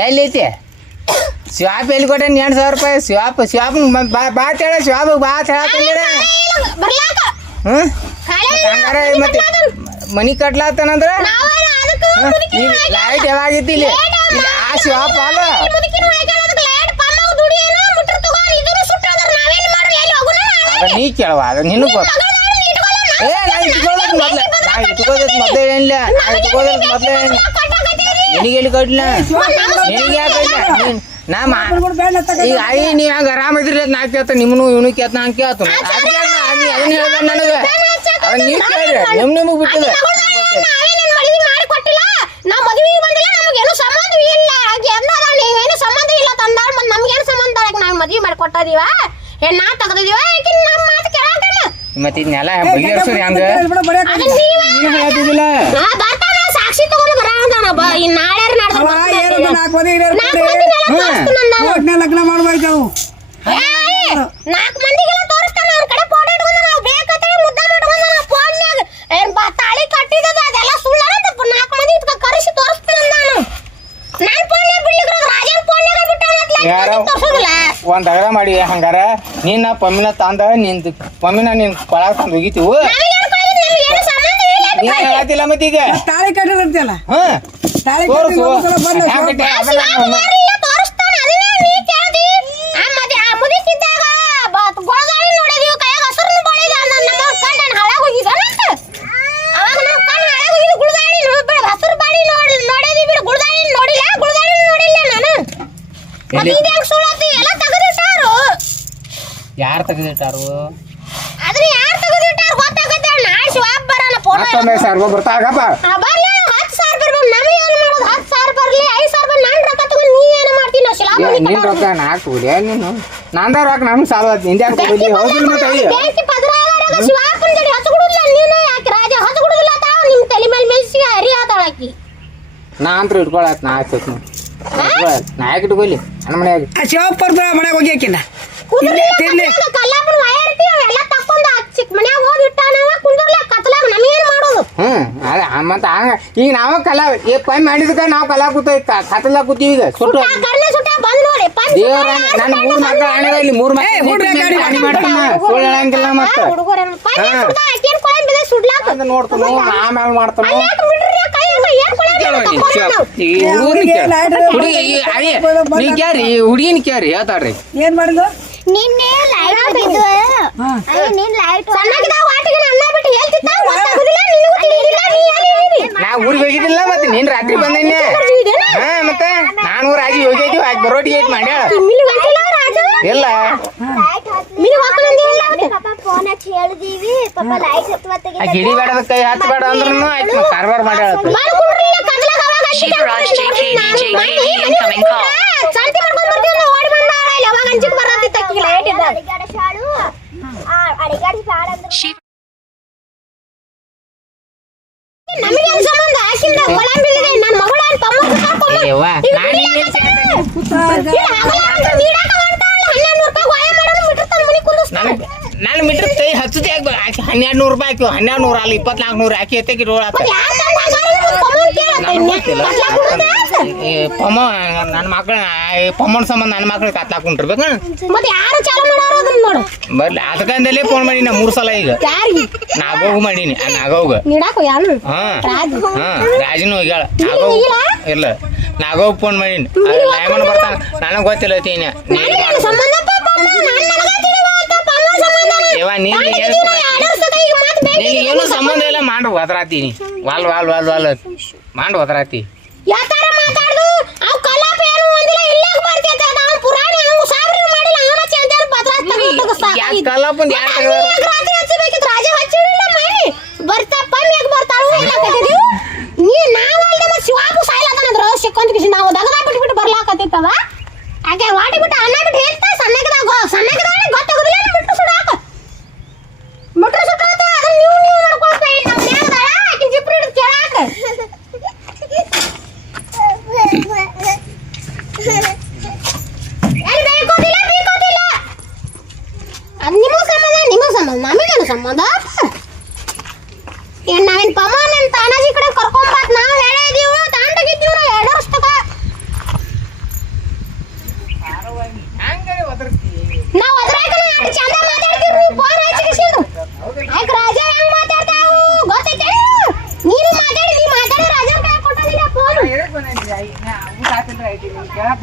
ಎಲ್ಲೈತಿ ಶಿವಾಪ್ ಎಲ್ಲಿ ಕೊಟ್ಟೆ 8,000 ರೂಪಾಯಿ ಶಿವಾಪ್ ಬಾತ್ ಹೇಳ ಶಿವಾಪ್ ಬಾತ್ ಹೇಳತ್ತಂದ್ರೆ ಹಂಗಾರ ಮತ್ತೆ ಮನಿ ಕಟ್ಲಾತನಂದ್ರ ಲೈಟ್ ಯಾವಾಗಿತ್ತು ಇಲ್ಲಿ ಆ ಶಿವಾಪ್ ಅಲ್ಲ ನೀ ಕೇಳವ ಅದು ನಿನಗೆ ಗೊತ್ತ ಮೊದಲೇ ಏನಿಲ್ಲ ನಿನಗೆ ಎಲ್ಲಿ ಕಟ್ಲ ನಿನಗೆ ಯಾಕೆ ಈಗ ಅಯ್ಯ ನೀ ಹಂಗ ಆರಾಮ ಇದ್ರಿ ನಾ ಕೇಳ್ತ ನಿಮ್ಮನು ಇವನು ಕೇಳ್ತ ಹಂಗೆ ಕೇಳ್ತು ಅದನ್ನ ಹೇಳ್ದ ನನಗೆ ಅದ ನೀ ಕೇಳ್ರಿ ನಿಮ್ಗೆ ಬಿಟ್ಟಿಲ್ಲ ಮತ್ತೆ ಇದನ್ನೆಲ್ಲ ಬಗೆಹರಿಸೋರಿ ಹಂಗ ಹೇಳ್ತಿದ್ದಿಲ್ಲ ಸಾಕ್ಷಿ ತಗೊಂಡು ಲಗ್ನ ಮಾಡ್ಬೇಕು ನಾಲ್ಕು ಮಂದಿಗೆಲ್ಲ ತೋರಿಸ್ತಾನ ಅವ್ರ ಕಡೆ ಫೋಟೋ ಇಟ್ಕೊಂಡು ನಾವು ಬೇಕಂತೇಳಿ ಮುದ್ದ ಮಾಡ್ಕೊಂಡು ನಾವು ಫೋನ್ನ್ಯಾಗ ತಾಳಿ ಕಟ್ಟಿದದ ಅದೆಲ್ಲ ಸುಳ್ಳ ನಾಲ್ಕು ಮಂದಿ ಕರೆಸಿ ತೋರಿಸ್ತಾನ ನಾನು ಫೋನ್ನ್ಯಾಗ ಬಿಡ್ಲಿಕ್ಕೆ ರಾಜನ್ ಫೋನ್ನ್ಯಾಗ ಬಿಟ್ಟ ಒಂದ್ ಅಗರ ಮಾಡಿ ಹಂಗಾರ ನೀನ್ ಪಮ್ಮಿನ ತಂದ ನಿಂದ ಪಮ್ಮಿನ ನೀನ್ ಕೊಳಾಗ ತಂದು ಹೋಗಿತೀವು ಹೇಳತ್ತಿಲ್ಲ ಮತ್ತೆ ಈಗ ತಾಳಿ ಕಟ್ಟಿರ್ತಲ್ಲ ತಾಳಿ ಯಾರು ತೆಗೆದಿಟ್ಟಾರು ಬರ್ತಾಗಪ್ಪ ನಿನ್ ರೊಕ್ಕ ನಾಲ್ಕು ನೀನು ನಂದ ರೊಕ್ಕ ನಮ್ಗೆ ಸಾಲ ನಿಂದ ಹೌದಿಲ್ಲ ಮತ್ತೆ ನಾ ಅಂತ ಇಟ್ಕೊಳತ್ ನಾ ಆಯ್ತು ನಾ ಯಾಕೆ ಇಟ್ಕೊಲಿ ನನ್ನ ಮನ್ಯಾಗ ಶಿವಪ್ಪ ಮನ್ಯಾಗ ಹೋಗಿ ಹಾಕಿನ ಮತ್ತ ಈಗ ನಾವು ಕಲಾ ಪೈ ಮಾಡಿದ್ಕ ನಾವು ಕಲಾ ಕೂತ ಕತ್ತಲ ಕೂತೀವಿ ಈಗ ಸುಟ್ಟು ದೇವ್ರ ನನ್ನ 3 ಮಕ್ಕಳು ಆಣೆ ಇಲ್ಲಿ 3 ಮಕ್ಕಳು ಮಾಡ್ತಾನ ಸುಳ್ಳು ಹೇಳಂಗಿಲ್ಲ ಮತ್ತ ನೋಡ್ತಾನ ಆಮೇಲೆ ಮಾಡ್ತಾನ ನೀ ಕ್ಯಾರಿ ಹುಡುಗಿನ ಕ್ಯಾರಿ ಹೇಳ್ತಾಡ್ರಿ ಏನ್ ಮಾಡಿದ್ಲು ನಿನ್ನೆ ಲೈಟ್ ಹೋಗಿದ್ವು ನೀನ್ ಲೈಟ್ ನಾ ಊರಿಗೆ ಹೋಗಿದ್ದಿಲ್ಲ ಮತ್ತೆ ನೀನ್ ರಾತ್ರಿ ಬಂದೇನೆ ಹಾ ಮತ್ತೆ ನಾನು ರಾಜಿ ಹೋಗಿದ್ವಿ ಆಗಿ ಬರೋಟಿಗೆ ಐತಿ ಮಾಡ್ಯಾಳ ಇಲ್ಲ ಗಿಡಿ ಬೇಡ ಕೈ ಹತ್ತಬೇಡ ಅಂದ್ರೂ ಆಯ್ತು ಕಾರ್ಬಾರ ಮಾಡ್ಯಾಳ ನಾನು ಮೀಟರ್ ಕೈ ಹಚ್ಚದೆ 1200 ರೂಪಾಯಿ ಹಾಕಿ 1200 ಅಲ್ಲಿ 2400 ಹಾಕಿ ಎತ್ತಕ್ಕೆ ಪಮ್ಮ ನನ್ನ ಮಕ್ಳ ಪಮ್ಮನ ಸಂಬಂಧ ನನ್ನ ಮಕ್ಳಿಗೆ ಕತ್ಲಾಕೊಂಡಿರ್ಬೇಕು ಬರ್ಲಿ ಅದಕ್ಕಂದಲೇ ಫೋನ್ ಮಾಡಿ ನಾ 3 ಸಲ ಈಗ ನಾಗೋಗ ಮಾಡೀನಿ ನಾಗೋಗ ರಾಜನು ಹೋಗ್ಯಾಳ ನಾಗೋಗ ಇಲ್ಲ ನಾಗೋಗ ಫೋನ್ ಮಾಡೀನಿ ಲೈಮನ್ ಬರ್ತಾನ ನನಗೆ ಗೊತ್ತಿಲ್ಲ ತೀನ ಏನು ಸಂಬಂಧ ಇಲ್ಲ ಮಾಡು ಒದರಾತೀನಿ ವಾಲ್ ವಾಲ್ ವಾಲ್ ವಾಲ್ ಮಾಡು ಒದರಾತಿ ಕಲಾಪನ್ ನಾವು ದಗದ ಬಿಟ್ಬಿಟ್ಟು ಬರ್ಲಾಕತ್ತಿತ್ತವ ಹಾಗೆ ವಾಟಿ ಬಿಟ್ಟು ಅನ್ನ ಬಿಟ್ಟು ಹೇಳ್ತಾ ಸಣ್ಣಗದಾಗ ಗೊತ್ತಾಗುದಿಲ್ಲ ಬಿಟ್ಟು ಸುಡಾಕ ಬಿಟ್ರು ಸುಟ್ಟಾತ ಅದನ್ನ ನೀವು ಮಾಡ್ಕೊಳ್ತಾ ನಮ್ಮ ನ್ಯಾಗದಾಳ ಆಕಿ ಜಿಪ್ರಿ ಹಿಡಿದು ಕೇಳಾಕ ಏನು ಬೇಕೋದಿಲ್ಲ ಅದು ನಿಮಗೆ ಸಂಬಂಧ ನಮಗೆ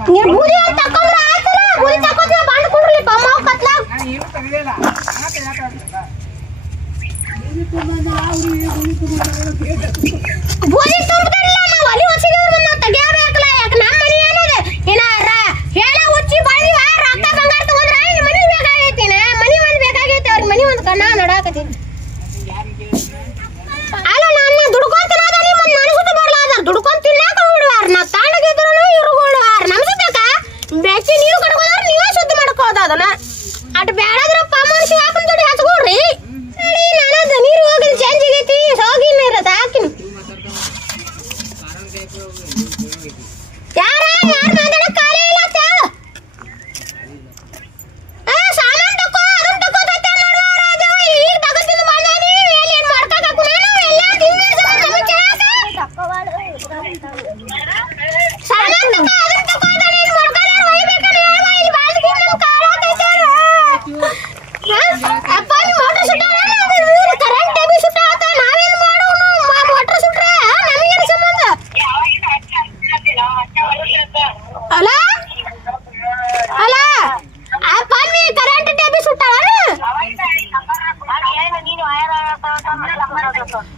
ನೀನ್ ಬೂದಿ ಅಂತ ತಕೊಂಡ್ರ ಆಯ್ತಲ್ಲ ಬೂದಿ ತಕೊಂಡ್ ಬಂದ್ ಕುಡ್ರಲಿ ಮಾವ್ ಕತ್ಲಾಗ ಬೂದಿ ತುಂಬ್ತಾರಿಲ್ಲ ನಾವು ಅಲ್ಲಿ ಹೊಸಿದವ್ರು ಬಂದ ತೆಗಿಯಬೇಕಲ್ಲ ಯಾಕೆ ನಮ್ಮ ಮನೆ ಏನದ ಏನಾರ ಹೇಳ ಹುಚ್ಚಿ ಬಂದಿವ ರೊಕ್ಕ ಬಂಗಾರ ತಗೊಂಡ್ರ ನಿಮ್ಮ ಮನೆ ಬೇಕಾಗೈತಿ ಮನಿ ಒಂದ್ ಬೇಕಾಗೈತಿ ಅವ್ರ ಮನಿ ಒಂದ್ ಕಣ್ಣ ನಡಾಕತ್ತೀನಿ ಅಲ್ಲ ನಾನು ದುಡ್ಕೊಂಡ್ ತಿನ್ನೋದ ನಿಮ್ಮ ನನಗೆ ಸುತ್ತ ಬರ್ಲಾದ ದುಡ್ಕೊಂಡ್ ತಿನ್ನಾಕ ಬಿಡುವಾರ ನಾ ತಾಂಡಗಿದ್ರು ಇವ್ರು ಬಿಡುವಾರ ನಮ್ ಸುತ್ತಕ ಬೆಚ್ಚಿ ನೀವು ಕಟ್ಕೋದ್ರ ನೀವೇ ಶುದ್ಧ ಮಾಡ್ಕೋದ ಅದನ್ನ ಅಟ್ ಬೇಡದ್ರಪ್ಪ ಮನುಷ್ಯ ಹಾಕನ್ ಜೋಡಿ ಹಚ್ಕೊಡ್ರಿ ನಾನದ ನೀರು ಹೋಗಿನ ಚೇಂಜ್ ಆಗೈತಿ ಹೋಗಿನ ಇರೋದು ಹಾಕಿನ ಯಾರ ಮಾತಾಡ ಕಾಲೇ ಇಲ್ಲ ಸಾಮಾನ್ ತಕೋ ಅದನ್ನ ತಕೋತೈತೆ ನೋಡುವ ರಾಜವ ಈಗ ತಗೋತಿದ್ದು ಬಂದಾನಿ ಎಲ್ಲಿ ಏನ್ ಮಾಡ್ಕೋಬೇಕು ನಾನು ಎಲ್ಲ ತಿನ್ನಿಸ ನಮಗೆ ಕೇಳಕ ಸಾಮಾನ್ ತಕೋ ಅದನ್ನ ತಕೋತಾನೆ ಏನ್ ಮಾಡ್ಕೊಳ್ಳಾರ ಹೋಯ್ಬೇಕಲ್ಲ ಹೇಳುವ ಇಲ್ಲಿ ಬಾಳ್ಗಿ ನಮ್ಮ ಕಾಲಾಕೈತೆ ಅಪ್ಪ ಈ ಮೋಟರ್ ಸುಟ್ಟಾರ ಅದು ಕರೆಂಟ್ ಟೇಬಿ ಸುಟ್ಟಾತ ನಾವೇನ್ ಮಾಡೋನು ಮೋಟರ್ ಸುಟ್ರೆ ನಮಗೇನು ಸಂಬಂಧ ಅಲ್ಲ ಅಲ್ಲ ಅಪ್ಪ ನೀ ಕರೆಂಟ್ ಟೇಬಿ ಸುಟ್ಟಾಳ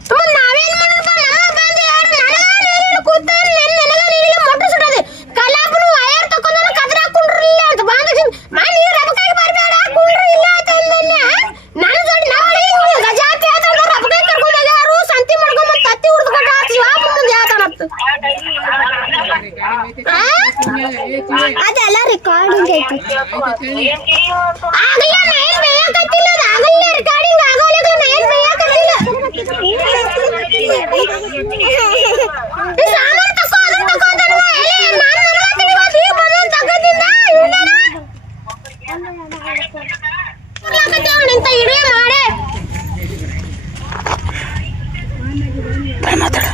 ತುಂಬ ನಾವೇನ್ ಮಾಡೋಣ ನಮ್ಮ ಬಂದು ಯಾರು ನನಗ ಕೂತಾನೆ ನನಗ ನೀರಿಲ್ಲ ಮೋಟರ್ ಸುಟ್ಟದೆ ಕಲಾಪನು ವಯರ್ ತಕೊಂಡನ ಕದ್ರ ಹಾಕೊಂಡ್ರಿಲ್ಲ ಅಂತ ಬಾಂಧ ಮಾ ನೀರು ರಬಕಾಯಿ ಬರಬೇಡ ಕುಂಡ್ರಿ ಇಲ್ಲ ಅಂತ ಅಂದನ್ಯ ನನ್ನ ಜೋಡಿ ನಾಳೆ ಗಜಾತಿ ಆತಂದ್ರ ರಬಕಾಯಿ ಕರ್ಕೊಂಡ್ ಯಾರು ಸಂತಿ ಮಾಡ್ಕೊಂಡ್ ತತ್ತಿ ಉರ್ದ್ಕೊಂಡ ಶಿವಾಪ ಮುಂದೆ ಆತನತ್ತು ಅದೆಲ್ಲ ರೆಕಾರ್ಡಿಂಗ್ ಐತಿ ಆಗಲ್ಲ ನೈನ್ ಬೇಯಕತ್ತಿಲ್ಲ ಆಗಲ್ಲ ರೆಕಾರ್ಡಿಂಗ್ ಆಗಲ್ಲ ನೈನ್ ಬೇಯಕತ್ತಿಲ್ಲ ಈ ಸಾಮಾನು ತಕೋ ಅದನ್ನ ತಕೋದಲ್ವ ಎಲ್ಲಿ ನಾನು ಮನಗತ್ತೀನಿ ಬಂದು ಈಗ ಬಂದು ತಗೋದಿಲ್ಲ ಇವನ ನಿಂತ ಇಡೇ ಮಾಡೆ ಮಾತಾಡ